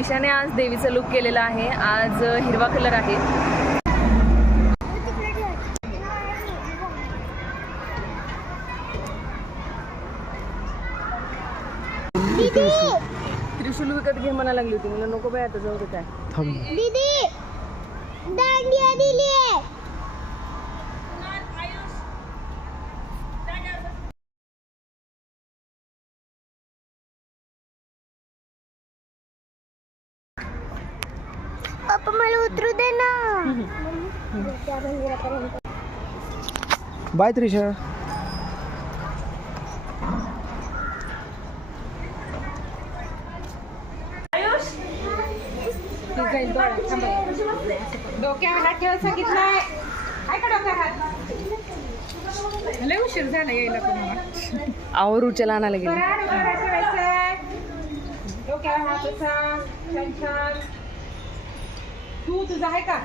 त्रिशाने आज देवीचा लुक केलेला आहे. आज हिरवा कलर आहे. त्रिशूल विकत घे म्हणा लागली होती. मला नको बाय आता जाऊ दे काय. दीदी दांडिया दिली. पप्पा मला उतरू दे ना. बाय त्रिशा. डोक्यावर हात ठेवा सांगितलंय. काय का डोक्यावर हात. लय उशीर झाला यायला पण. आवर उचला आणायला गेला. डोक्यावर हात असा छान छान. तू तुझा आहे का?